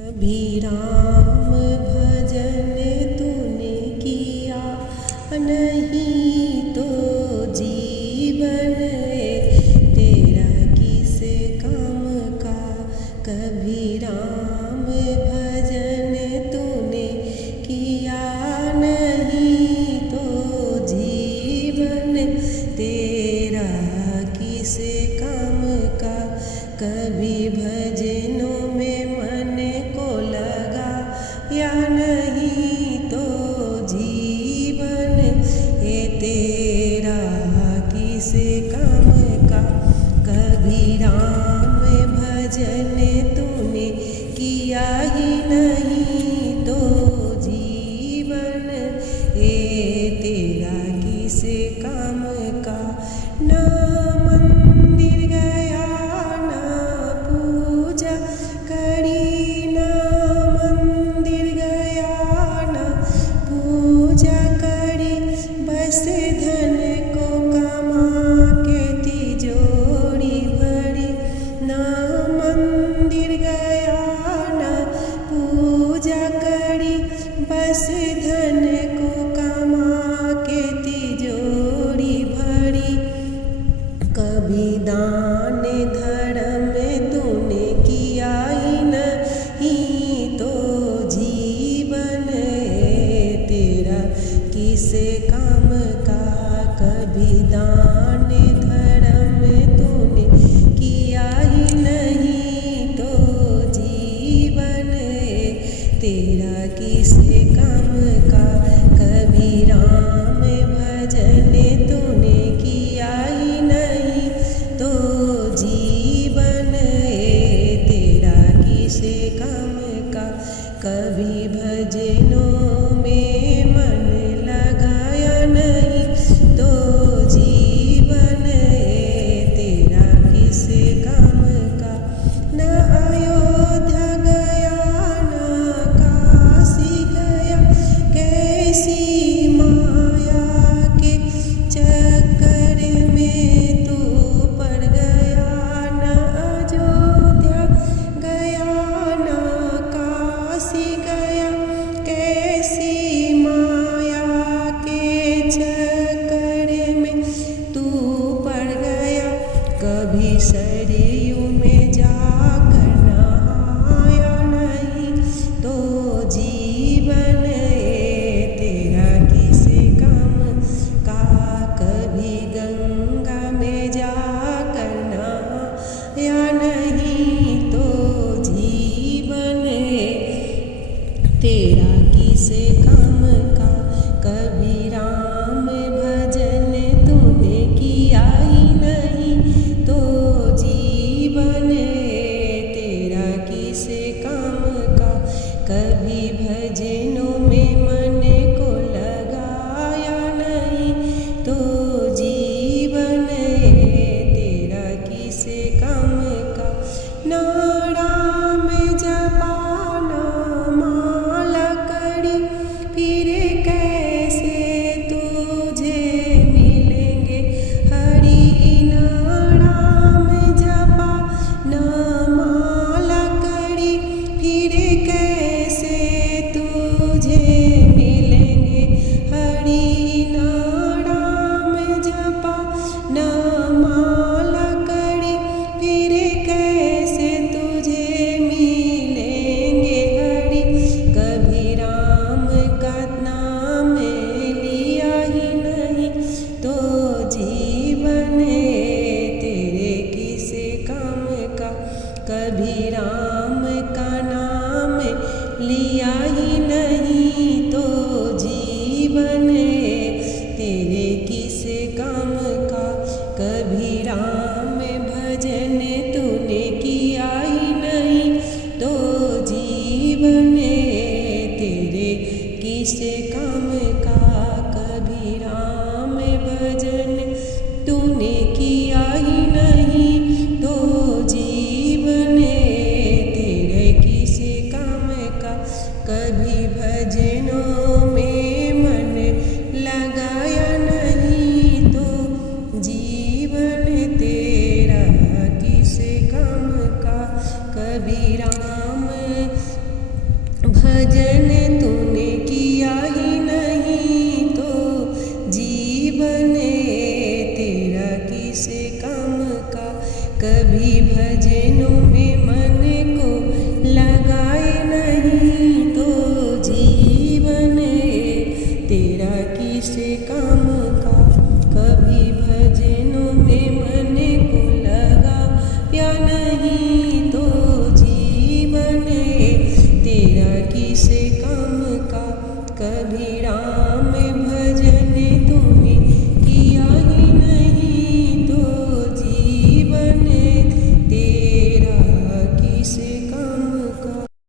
कभी राम भजन तूने किया नहीं तो जीवन तेरा किस काम का। कभी राम भजन तूने किया नहीं तो जीवन तेरा किस काम का। कभी भजनों में मन को लगा या नहीं तो जीवन ये तेरा किस काम का। कभी राम भजन तूने किया ही नहीं तो जीवन ये तेरा किस काम का। ना मंदिर गया ना पूजा करी, ना मंदिर गया ना पूजा करी, बस धन को कमा के तिजोरी भरी। ना मंदिर गया ना पूजा करी, बस धन को कमा के तिजोरी भरी। कभी दान धर्म तूने किया ही नहीं तो जीवन तेरा किस काम का। कभी दान धर्म तूने किया ही नहीं तो जीवन तेरा किस काम का। कभी राम भजन तूने किया ही नहीं तो जीवन तेरा किस काम का। कभी भजनों में मन लगाया नहीं तो जीवन तेरा किस काम का। न अयोध्या गया न काशी गया, कैसी माया के चक्कर में तू पड़ गया। न अयोध्या गया न काशी गया, कैसी माया के चक्कर में तू पड़ गया। कभी सरयू में जाकर नहाया नहीं तो जीवन तेरा किस काम का। कभी गंगा में जाकर नहाया नहीं तो जीवन तेरा किस काम का। कभी राम भजन तूने किया ही नहीं तो जीवन तेरा किस काम का। कभी भजनों में मन को लगाया नहीं तो जीवन तेरा किस काम का। ना राम जपा ना माला करी, फिर कैसे तुझे मिलेंगे हरि। ना राम जपा ना माला करी, फिर कैसे तुझे कभी भजनों में मन को लगाए नहीं तो जीवन तेरा किस काम का। कभी भजनों में मन को लगा या नहीं तो जीवन तेरा किस काम का। कभी राम